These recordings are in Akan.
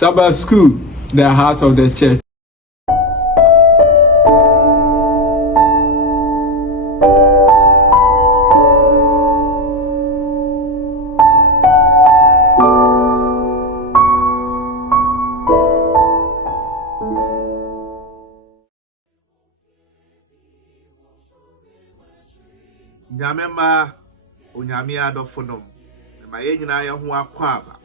Sabbath school, the heart of the church. Nyamema onyame adofodom ma ye nyina ye ho akwaba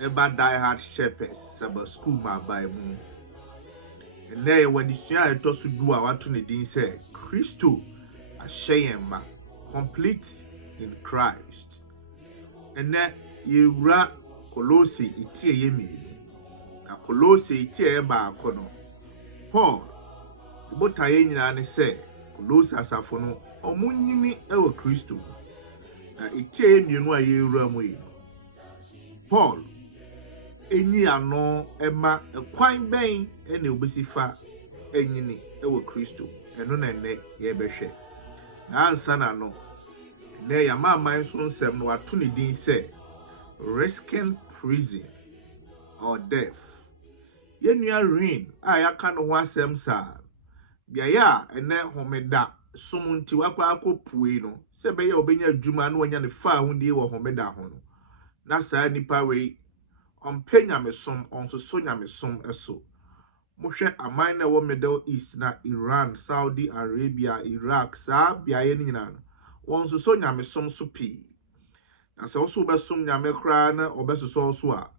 eba die hard shepherds Sabbath school ma bai mu ene ye wadisua etoso du a wato ne din se Kristo ahyeyema complete in Christ ene ye wura Kolose itie ye mi na Kolose itie ye ba akono Paul ibota ye nyina ne se Kolose asafo no omunyini ewo Kristo na itie mienu a yewura mu yi Paul enyi ano ema ekwan ben ene obesifa enyini ewo Kristo eno na ene ye behwe na ansa na no ne ya maman so nsem no wato ne din se risking prison or death yenua rin a yaka no ho asem sa bia ya ene homeda sumunti wakwa akopue no se be ya obenya adwuma na wanya ne fa ahundie wo homeda ho no na saa nipa we ompenya mesom onsoso nya mesom eso mohwe aman na wo Middle East na Iran, Saudi Arabia, Iraq saa biaye ni nyina no onsoso nya mesom so pi na se oso besom nya mekra na obesoso so a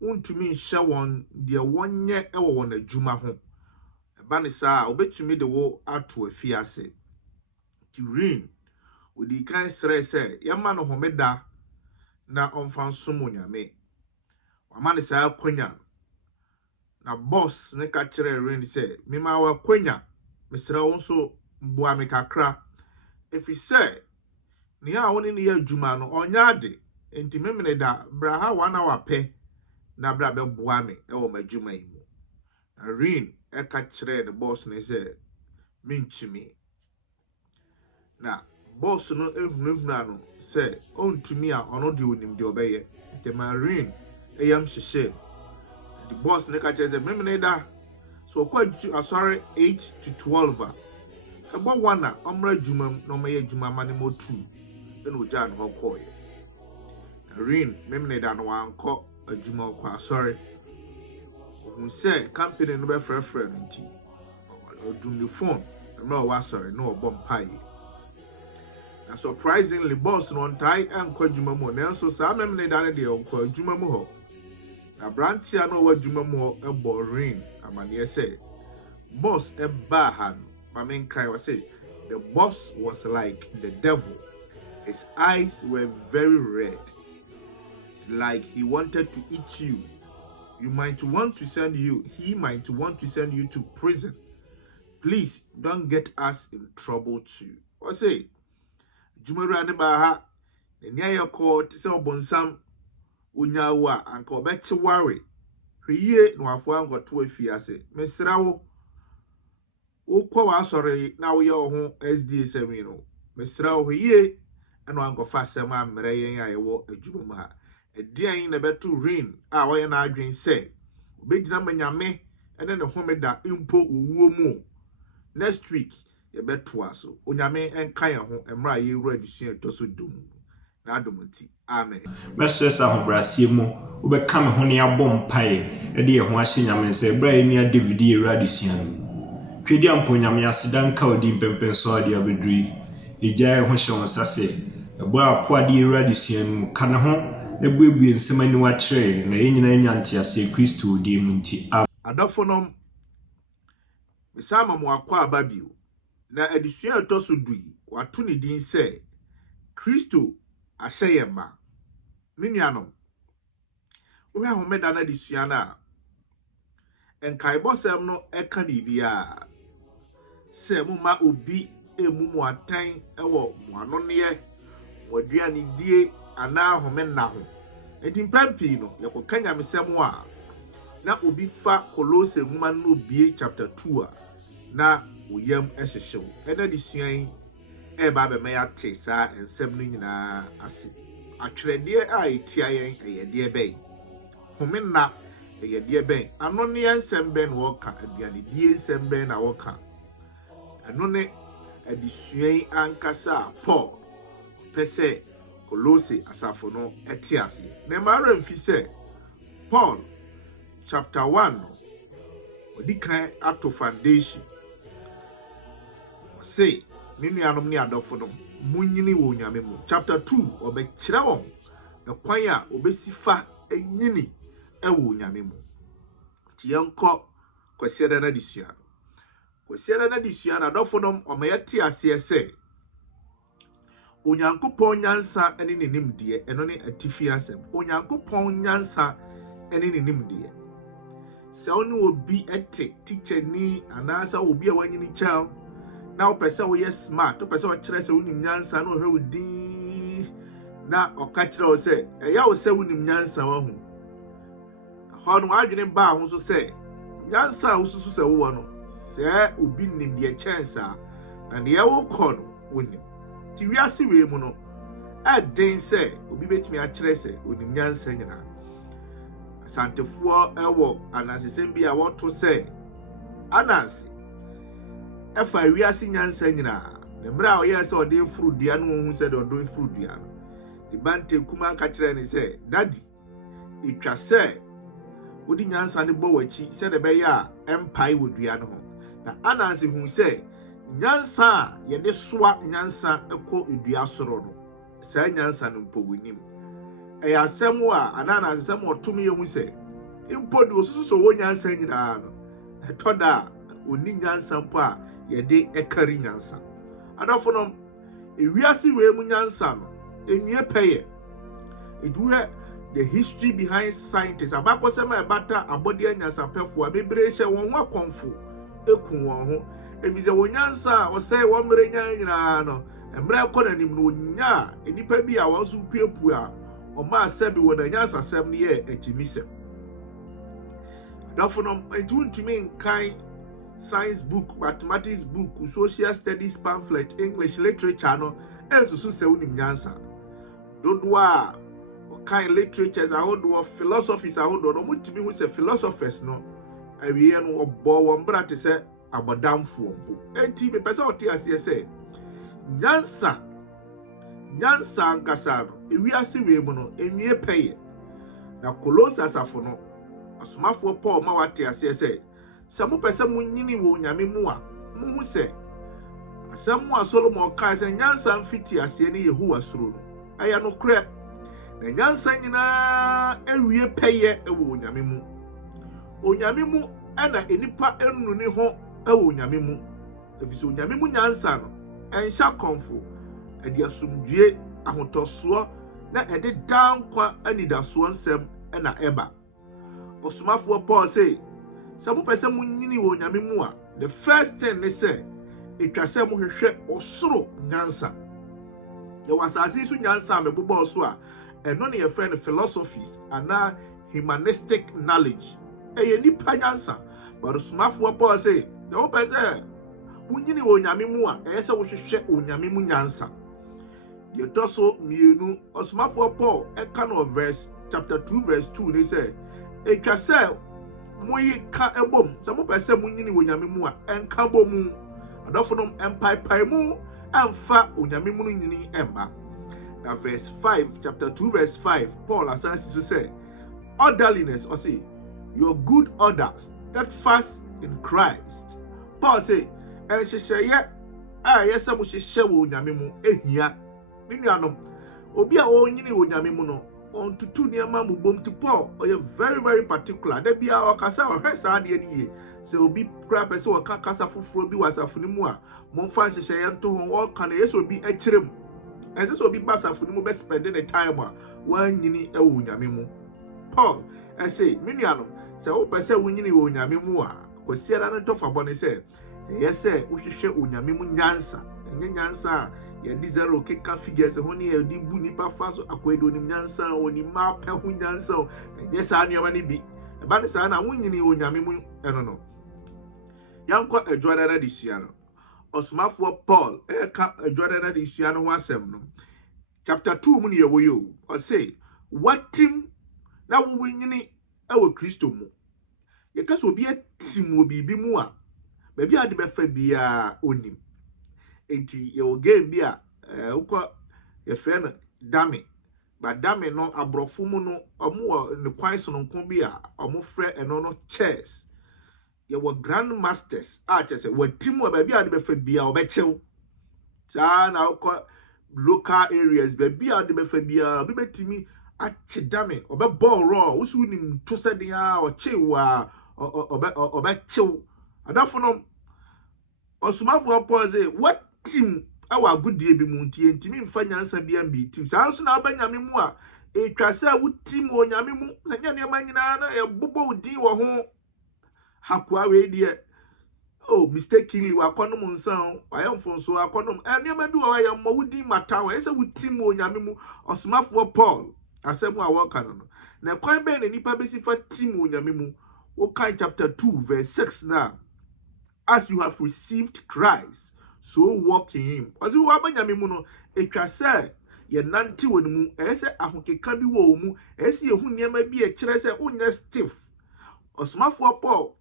untumi nhye won de wonye ewo won adwuma ho eba ne saa obetumi de wo ato afiase Turin odi kan sere se yema no homeda na onfansom onyame wama ne saa kwanya na boss ne ka kire rin se mema wa kwanya mesra wo so mboa me kakra efi se ne a woni ne adwuma no onya ade enti memene da bra ha wana wape na bra be boa me e wo madwuma yi mu na rin e ka kire the boss ne se mintumi na boss no ehunahuna no say ontumi a ono de onim de obeye the marine eyam hyehyem the boss ne ka cheze memene da so kwa asore 8 to 12 ebo wana omra dwumam no maye dwuma ne motu ene oja no koye marine memene da no anko adwuma kwa asore ohun say company no be frefre no nti odum the phone no wa sorry no obom pai. Na surprisingly boss no ntai enko dwuma mu nanso saa memne dane de enko dwuma mu ho na brantia no wa dwuma mu ho ebo ring amane say boss eba han mamenkai was say the boss was like the devil. His eyes were very red, like he wanted to eat you. He might want to send you to prison. Please don't get us in trouble too. Or say Jumara ne ba ha enya ye ko ti se obonsam onyawa anka obeche ware hwiye no afo angoto afiase mesra wo kwa wa sori na wo ye ho SD7 no mesra wo hwiye eno angofa asem amre yen ayewo adwuma mu ha edian na beto rain a wo ye na adwen se obegina manyame ene ne homeda impo owuo mu next week ye beto aso onyame enka ye ho emra ye wura disua toso dum na adomunti amen mesesa ho brasie mu obeka me ho ne abom pae e de ye ho ahye nyame se bra ye nia David ye wura disua no twedi ampo nyame aseda nka odi mpempen so ade abedri ejae ho hye won sase ebo akwa de ye wura disua no ka ne ho na buebue nsem ani wa kire na ye nyina nya ntiase Kristo di mu nti adofonom misama mo akwa ababio na adisua etoso dui wato ne din se Kristo ahyeyema menuanom wo ha homeda na disua na enkaibosem no eka bibia se muma obi emumu atan ewo mo anone waduane die ana homena ho etimpampi no yakokanya mesem a na obi fa Kolose huma no bie chapter 2 na oyam ehyehew ena disuan eba be me ate sa ensem no nyina ase atwerede a etia yen eyede be homena ye dear ben anonian semben walker aduane die semben na walker anone adisuan ankasa Paul pese Kolose asafo no etiase na mara mfi se Paul chapter 1 odi kan ato foundation say ninuanom ne adofo no munyini wo nyame mu chapter 2 obekire won na kwan a obesifa enyini ewo nyame mu tiyenko kwesiada na disua na adofo no omayete ase ese onyankopon nyansa ene nenimde eno ne atifi asem onyankopon nyansa ene nenimde se onu obi ete teacher ni anasa obi a wanyini child na opese wo yes smart opese o kire se wonim nyansa na ohwe wodi na okakire o se eya wo se wonim nyansa wa hu hono adwene ba ho so se nyansa ususu se wo no se obi nim de chance na ne wo kọ no wonim ti wiase we mu no aden se obi betimi a kire se onim nyansa nyina asantefo ewo anasesem bi a woto se anansi efa wiase nyansa nyina na mra o ye se ode frudua no hu se de odo frudua no ibante kuma ka kire ni se daddy itwa se odi nyansa ne bo wachi se de be ya empire wodua no ho na anansi hu se nyansa ye de soa nyansa ekọ edua soro no sa nyansa no mpogunim eya asem a anana asem otom ye hu se impodi osusu so wo nyansa nyina no etoda oni nyansa mpo a ye de ekari nyansa adofo no ewiase we mu nyansa no enwie peye eduhe the history behind scientists abakosema ebata abodi nyansa pefo abebre hye won ho akonfo ekun won ho ebize wonyansa wo say wo mre nyina no emre ekonanim no nya enipa bi a won so puepu a o ma sebi wo na nyansa sem ne ye ejimisem adofo no entuntumi nkan science book, mathematics book, social studies pamphlet, English literature no ensusu se wonim nyansa dodwa o kind literatures ahodo philosophies ahodo no mutimi hu se philosophers no awie no obo won brate se abodamfo mpo enti be pese oti ase se nyansa nkasa no ewiase we mu no enwie peye na Kolose asafo no asomafo Paul ma wate ase se samu pese munyini wo nyame mu a mu hu se asamu a Solomon kan se nyansa mfiti ase ne Yehowa suro no aya no kre na nyansa nyina ewie peye ewo nyame mu onyame mu ana enipa enu ne ho ewo nyame mu efisi onyame mu nyansa no ensha konfo edi asumdue ahotoso na ede dankwa anidaso nsem na eba osumafo Paul say samu pese munyini wo nyame mu a the first thing ne say etwase mu hwehwe osoro nyansa ye wasase su nyansa mebobọ so a eno ne ye friend philosophies ana humanistic knowledge eye nipa nyansa but osumafo Paul say the wo pese munyini wo nyame mu a eye se wo hwehwe onyame mu nyansa ye doso mienu osumafo Paul eka no verse chapter 2 verse 2 ne say etwase moyi ka ebom se mo pese munyini wo nyame mu a enka bomu adofo no empaipai mu amfa onyame mu nyini emma na verse 5 chapter 2 verse 5 Paul asasi so say orderliness or say your good orders that fast in Christ Paul say enhyehyeye a yesa mo hyehye wo nyame mu ehia minuanom obi a wo nyini wo nyame mu no on tutu niama mubom to Paul oye very very particular da bia okasa ohwe sa de ani se obi kra pese o ka kasa foforo bi wasafuni mu a momfa hyehye nto ho o ka na yeso obi akirem ense so obi basafuni mu be spend the time a wanyini ewo nyame mu Paul say minuanom se wo pese wonyini wo nyame mu a kwasiara no tofa bone se yese wo hwehwe onyame mu nyansa enye nyansa ya dizero keka figures ho ne ya di bu nipa fa so akwedo nim nyansa oni ma pe ho nyansa enye sa anuama ne bi e ba ne sa na wonyini onyame mu eno no yanko adwara di sua no osumafo Paul ka adwara di sua no ho asem no chapter 2 mu ne ye wo yo o say watim na wo wonyini e wo Kristo mu Ye ka so obi atim obi bi mu a baby ade befa bia onim. Enti ye o game bi a ukọ ye fe no dame. But dame no abrofo mu no omo ne kwan sononko bi a omo frɛ eno no chess. Ye were grandmasters a chese watimu a baby ade befa bia obechew. Sa na ukọ local areas baby ade befa bia obi betimi achidame obeball raw usu nim to sede a ochewa obechew adafo no osumafo pause what team awa agudie bi mu ntie ntimi mfa nyansa bia mbi team sa nso na abanyame mu a etwa se wo team onyame mu na nya ne manyina na e bobo udi wo ho hakwa we die oh mistakenly wa konom nsan ayamfo nso akonom enema bi wa ya mo wudi mata wa ese wo team onyame mu osumafo Paul asemu a wo ka no na kwan be na nipa besi fa team onyame mu wo kan chapter 2 verse 6 na as you have received Christ, so walk in him. As you abanyame mu no, etwa se ye nante wonu mu, ese ahokeka bi wo mu, ese ye hu niam bi e kire se onya stiff. Osmafo Paul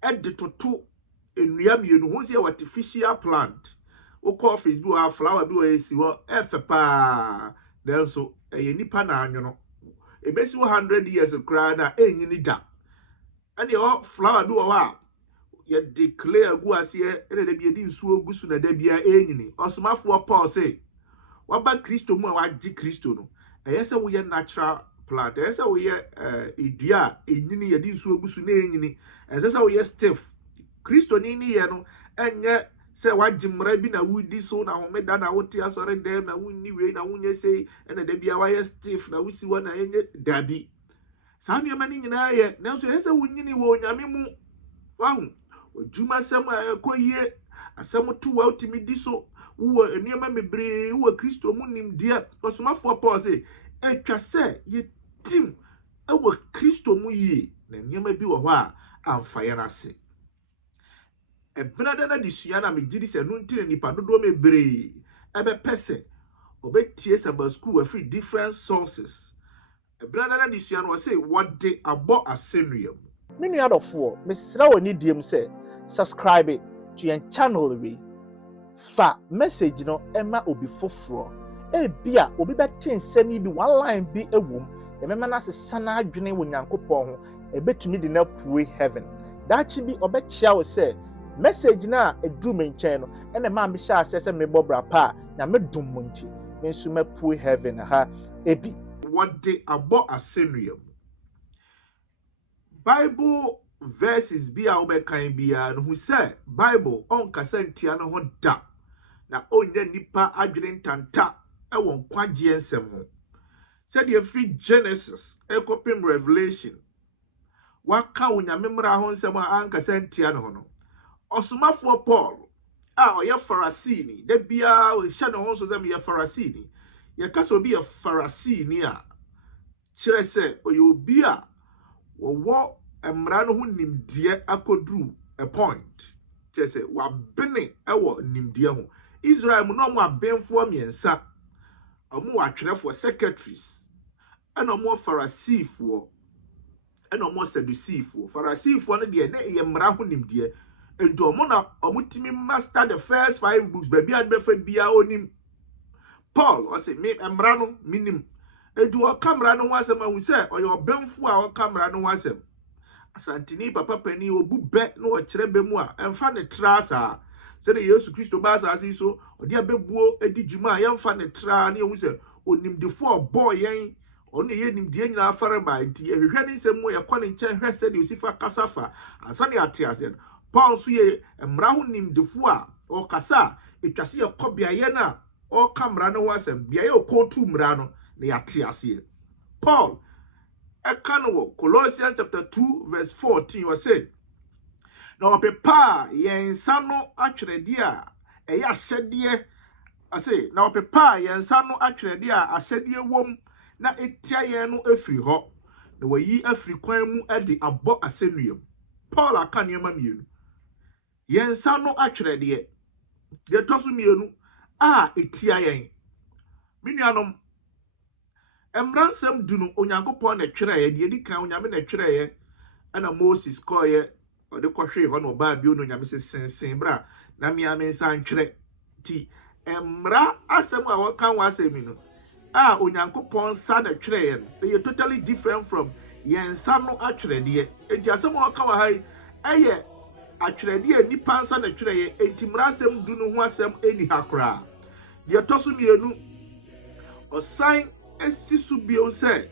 editoto enua mienu ho se artificial plant. Oko office bi wa flower bi wa esi ho efe pa. Then so ye nipa na anwono. Ebesi 100 years kra na enyini da. Ani o flower bi wa ye declare gu ase ene de bi edi nsuo gusu na da bia enyini osomafo Paul say waba Kristo mu a wagye Kristo no eyese wo ye natural plant eyese wo ye edua enyini ye di nsuo gusu na enyini eyese wo ye stiff Kristo ni ye no enye se wagye mra bi na wudi so na homeda na wote asore dem na wunni we na wunye sei ene de bia wa ye stiff na wusi wo na enye dabi sa nneema ni nyina ye nanso eyese wunyini wo onyame mu wahu ojuma sem akoyie asem tu wa utimi diso wo eniema mebre wo Kristo mu nimdia osomafo Paul say etwa se ye tim ewo Kristo mu yi na eniema bi wo ho a amfa ye na se ebena na disua na megidi se no ntire nipa dodo mebre ebe pese obetie Sabbath school afri different sources ebena na disua no say what they abo asenuam many adofo mesra woni diem say subscribe to your channel we fa message no ema obi foforo e bia obi beti nsemi bi one line bi ewom e mema na sesa na adwene wo Nyankopon ho e betumi de na pue heaven dachi bi obechia wo say message na edru me nchen no ene ma me sha asese me bobra pa na me dum monti me nsu ma pue heaven ha ebi what they abo asenuam Bible verses bi a obekan bia no hu say Bible on kasantia no ho da na onya nipa adwene ntanta e won kwagye ensem ho said the free Genesis ekopim Revelation waka onyame mra ho nsem a ankasantia no ho no osomafo Paul a oye Farisini da bia o hye no ho so say me ye Farisini ye kaso bi ye Farisini a kire say oye obi a wo emra no ho nimdie akodru a point chese wa bene ewo nimdie ho Israel mu no mo abenfo amiensa omo atwerefo secretaries ena omo Farisifo ena omo Sadduceefo Farisifo no de na emra ho nimdie ento omo na omo timi master the first 5 books baby adbefa bia onim Paul o say me emra no minim ento o kamera no wasem ahu say oyo obenfo a o kamera no wasem asantini papa pani obu be no o kire be mu a emfa ne trasa se de Yesu Kristo ba asase so odi abebuo edijuma yemfa ne tra na ehu se onimdefo boy yen oni ye nimdie nyina afare ba nti ehwehwe ne nsem mo ye kone nche hwe se de osifa kasafa ansane ate ase Paul so ye emra ho nimdefo a o kasa etwase ye kobia ye na o kamera no wasem bia ye okotu mra no na yate ase Paul Ekano Colossians chapter 2 verse 14 was say na opepa yensa no atwerede a eya ahyede ase na opepa yensa no atwerede a ahyede wom na etia yen no afiri ho na wayi afiri kwan mu ade abo asenuam Paul aka niema mienu yensa no atwerede de toso mienu a etia yen minuanom emransam du no Onyankopon na twere ye de dikan onyame na twere ye ana Moses koye o de kohwe ho no ba bi no nyame se sensen bra na me amensan twere ti emra asem a wokan wa asemi no a onyankopon sa na twere ye no e totally different from yensa no atwere de enti asem a wokan wa hai eye atwere de nipa nsa na twere ye enti mra asem du no ho asem eni hakra de toso mienu osan esisu bio se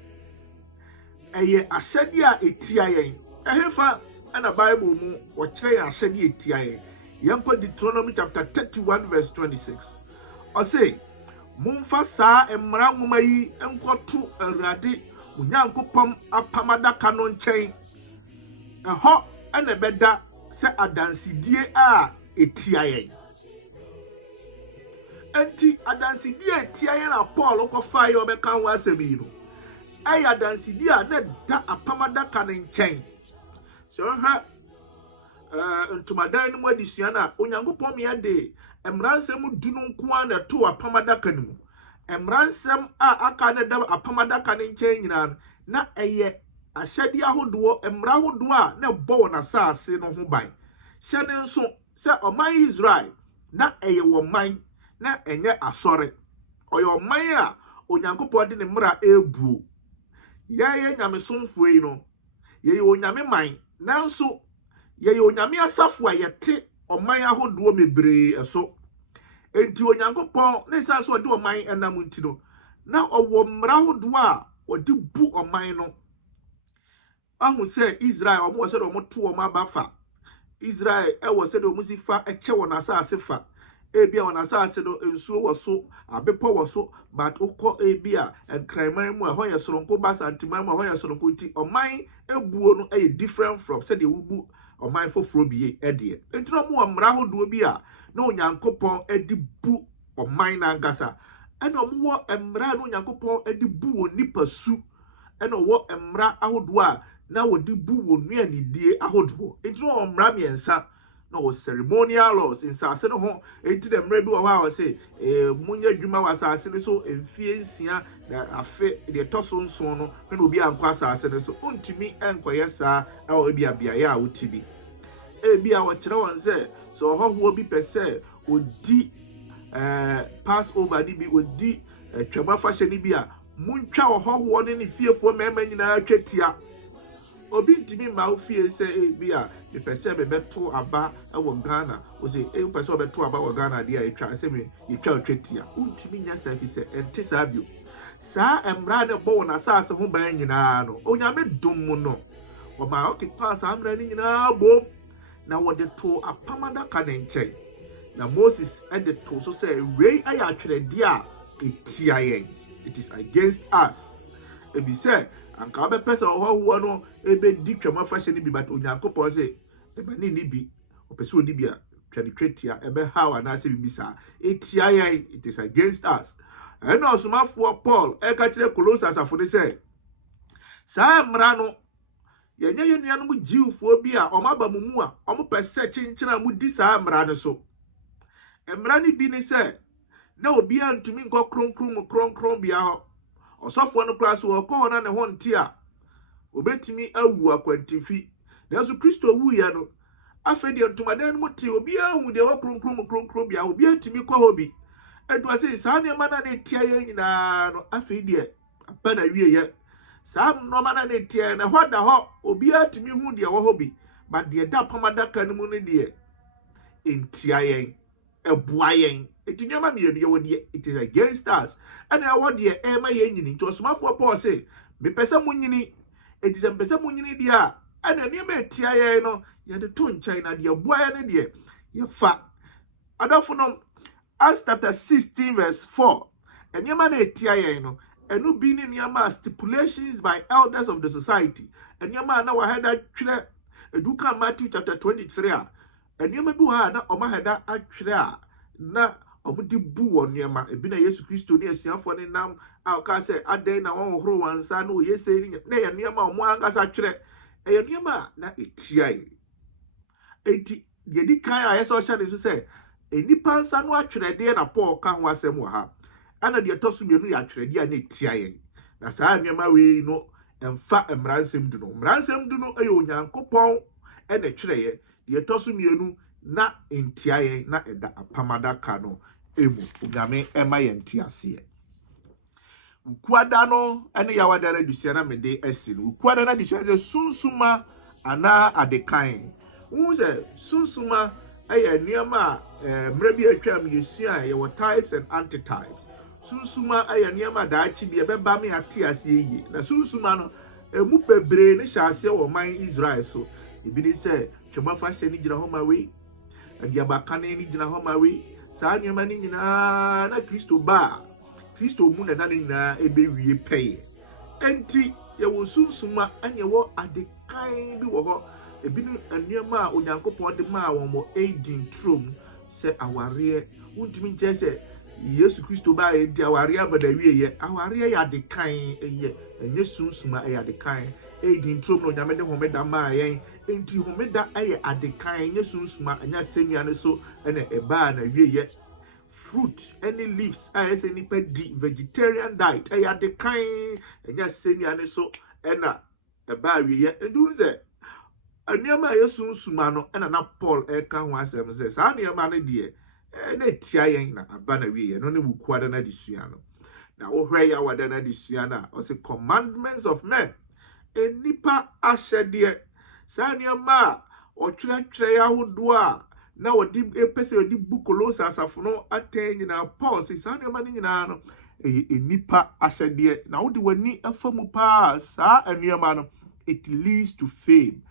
eye ahyade a etia yen ehefa na Bible mu wo kire ahyade etia yen yenko Deuteronomy chapter 31 verse 26 o say mumfa saa emra nwoma yi enkoto Awurade Onyankopɔn apamadaka no nkyɛn ɛhɔ na bɛda sɛ adansidie a etia yen enti adansidie etia yen a Paul kofa ye obɛka ho asɛmi no aya dansidi a na da apamadaka ne nkyɛn so ha ntomadan no mu adisua na Onyankopɔn me ade emransɛm dunu nko a na to apamadaka no mu emransɛm a aka na da apamadaka ne nkyɛn nyina na ɛyɛ ahyɛde ahodoɔ emra ahodoɔ a na bɔ na saase no ho ban hyɛ ne nso sɛ ɔman Israel na ɛyɛ wɔ man na ɛnyɛ asɔre ɔyɛ ɔman a Onyankopɔn de ne mmara ebuo yeye nyame somfo yi no yeye onyame man nanso yeye onyame asafo a yete oman ahodo mebree eso enti Onyankopɔn ne sa so de oman enam nti no na owo mmara ahodo a odi bu oman no ahu se Israel omo se de omo to omo abafa Israel e wo se de omo sifa eche wona asase fa ebia wona asase no ensuo wo so abepo wo so but ukọ ebia enkraiman mu ahoye soronko basantiman mu ahoye soronko nti oman ebuo no e different from said wubu oman foforo biye ede entino mu amra hodo bi a na Onyankopɔn edi bu oman na angasa ena omo wo emra na Onyankopɔn edi bu onipa su ena wo emra ahodo a na wodi bu wo nuanidie ahodo entino omra miensa no ceremonial laws in sase no ho enti de mra bi wo ha say munya dwuma wa sase ne so emfie nsia na afe de toso nso no na obi ankwa sase ne so ontimi enkoye saa e wo bia bia ya wotibi e bia wo kire won say so hoho bi pese odi Passover ni bi odi twaba fashion ni bi a muntwa wo hoho ne fiefo mema nyina atwatia obi ntimi ma ofie se bia the person be beto aba e wo Ghana o se person beto aba wo Ghana dia etwa se me etwa otwetia untimi nya safi se ente sa bio sa emra ne bo na sa se ho ban nyina no onyame dum mu no o ma o kipa sa amra ni nyina bo na wo de to apamada ka ne nkyɛn na Moses e de to so say wei aya atwerede a etia yen it is against us ebi say anka be pesa ohoho no ebe di twama fashion bi but Onyankopɔn say ebe ni bi opese odi bi a twani twetia ebe how na ase bi sa etia yen it is against us eno osomafo Paul e ka kire Colossians afo ne say sa mra no yenye yenuanu mu jiwfo bi a omaba mu a omo pese chinchina mu di sa mra ne so emra ni bi ne say na obi antumi nkɔ kronkron bia ho osofo no kra so okɔ na ne ho nte a obetimi awu akwantifi nanso Kristo wu ya no afa de ntomadan mu te obi ahu de wo kronkron bia obi atimi kɔ hobi edu ase saa ne ma na ne tia ye nyina no afa de apa na wie ye saa no ma na ne tia na hoda ho obi atimi hu de wo hobi but de da pamadaka no mu ne de entia yen eboa yen etinyama mienu ye wodi it is against us and I wodi e ma ye nyini to osomafo Paul say me pese munyini it is pese munyini dia ana ne ma etia ye no ye de to nkyɛn na de eboa ye ne de ye fa adafo no Acts chapter 16 verse 4 enema na etia ye no enu bi ne nneɛma stipulations by elders of the society enema na wa heda twere eduka Matthew chapter 23 a enema bi wa na oma heda atwere a na omudi bu won nneɛma ebi na Yesu Kristo ne asuafo ne nam a ka sɛ adan na won horo wansa na oyese ni na ye nneɛma omo angasa twere eye nneɛma na etia ye enti ye di kan a yeso hya ne so sɛ enipa nsa no atwere de na Paul ka ho asɛm wɔ ha ana de toso mienu ya atwere de a na etia ye na saa nneɛma we no emfa mmaransem du no mmaransem du no ayo Onyankopɔn ene twereye de etoso mienu na ntiaye na eda apamadaka no emu onyame ema ye ntiase ukuada no ene yawada na dusia na mede esi no ukuada na dusia ze sunsuma ana adekan wo se sunsuma eye niama mra bi atwa myesua ye types and antitypes sunsuma eye niama da achi bi ebeba me ate ase yi na sunsuma no emu bebre ne hyase wo man Israel so ebi ni se twemafa hye ni gina homa we adiabaka ne ni gina homa we saa niama ni nyina na Kristo ba Kristo mu na nyina ebe wie peye enti ye wo sunsuma anye wo adekan bi wo ho ebi ni niama a Onyankopɔn de ma wo mo 18 trom se aware untimi nche se Yesu Kristo ba e di aware abadawie ye aware ya adekan eye enye sunsuma ya adekan 18 trom no nyame de homeda ma yen enti homeda aye adekan enye sunsuma anya semia ne so ene eba na wie ye fruit any leaves as any pedi vegetarian diet aye adekan enya semia ne so ena eba wie ye endu ze aniama yesunsuma no ena na Paul eka ho asem se sa aniama ne de na tia yen na aba na wie ye no ne wukuada na disua no na ohwe ya wada na disua na o se commandments of men enipa ahyede sa aniama o twere ya hodo a na odi epese odi bukolosa asafo no atan nyina Paul se sa aniama ni nyina no enipa ahyede na wodi wani afamu pa sa aniama no it leads to fame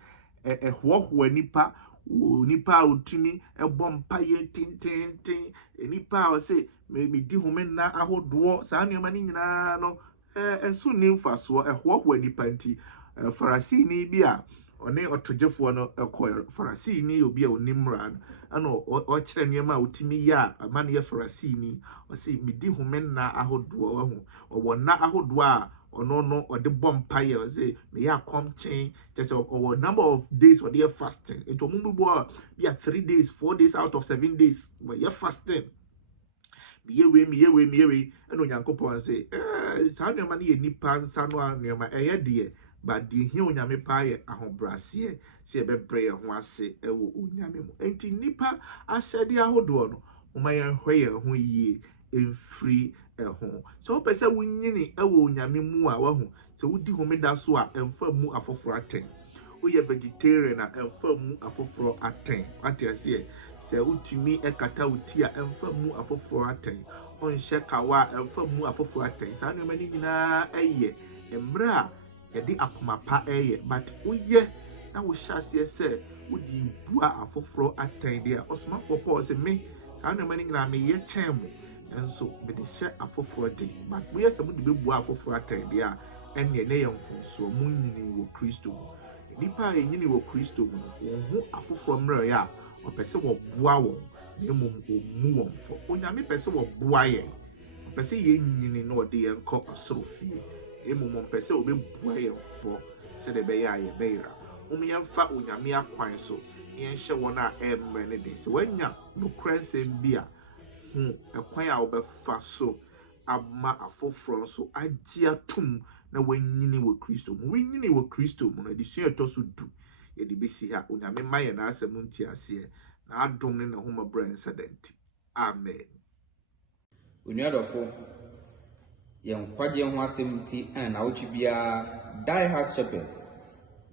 ehwohwo nipa otumi ebompa ye tintintin nipa o se me di homena ahodo saa nneema ni nyina no enso ni mfaso ehwohwo nipa nti farasi ni bi a one otogefo no ekoy farasi ni obi a onimra ano o kire nneema otumi ya amane ye farasi ni o se me di homena ahodo wahu wona ahodo a ono or the bompire or say me ya come chain just or number of days or they fasting it will be 3 days 4 days out of 7 days but you're fasting me we and Onyankopon say sa no man ye nipa nsa no anema de but the he onyame pa ye ahobrase se e bebre ho ase e wo onyame mo enti nipa ahyede ahodo no umaye hwe ho yie free ho so pese wunyini ewo onyame mu a wahu se wudi homeda so a emfa mu afoforo aten oye vegetarian a emfa mu afoforo aten ate ase se utimi ekata uti a emfa mu afoforo aten onhye kawa emfa mu afoforo aten sa no mani nyina eye emra ye di akomapa eye but oye na wo hyase se wudi bua afoforo aten dia osomafo Paul se me sa no mani nyina me ye chemu enso be de hye afoforo de but we yesa mu de bebu afoforo aten dia enne ne yemfonso mu nyini wo Kristo nipa nyini wo Kristo mu wo hu afoforo mra ya opese wo boa wo nemu omu won fo onyame pese wo boa ye opese ye nyini no de yenko osoro fie emu pese wo be boa ye fo se de be ya ye beira yemfa onyame akwan so yen hye wona emre ne de se wanya no krensem bia ekwan a obefa so ama afoforo so agia tum na wanyini wo Kristo mu wanyini wo Kristo mu na disua etoso du ye de besi ha onyame maye na asem nti ase na adom ne na homa bra incident amen unuadofo ye nkwaje ho asem nti na wotwe bia die hard shepherds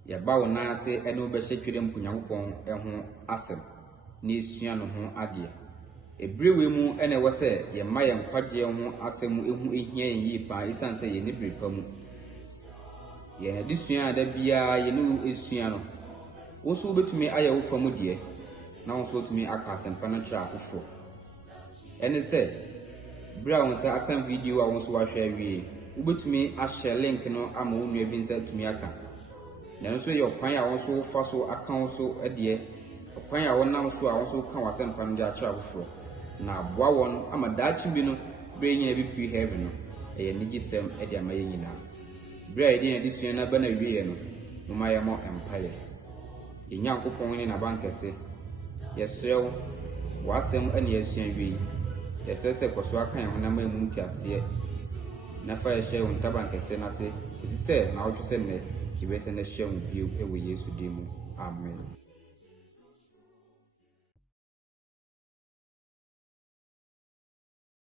ye ba wona ase ene obehye twere mpunyankopon ho asem na esua no ho ade ebrewe mu ene wo se ye ma ye nkwaje ho asem ehu ehia yi pa isanse ye ne brepa mu ye na disua da bia ye no esua no wo so betumi aye wo famu de na wo so betumi aka asempa na tra afofo ene se bra won se aka video a won so wa hwe wie wo betumi a share link no ama wo nua bi nsa tumi aka na no so ye okwan a won so fa so aka won so de okwan a won nam so a won so ka wasempa no de atra afofo na boa won ama daachi bi no bre nyina bi pre heaven no e nigisem e de amaye nyina bre e de disua na ba na wie no no maye mo empire ye nyankopon ni na bankese yesrew wasem ane yesua wie yesese koso aka ye honam emu ntiase na fa ye hye won tabankese na se kɔsi sɛ na wotwe sɛ nnɛ yɛbɛsɛ no ahyia wo bio ɛwɔ yesu din mu amen.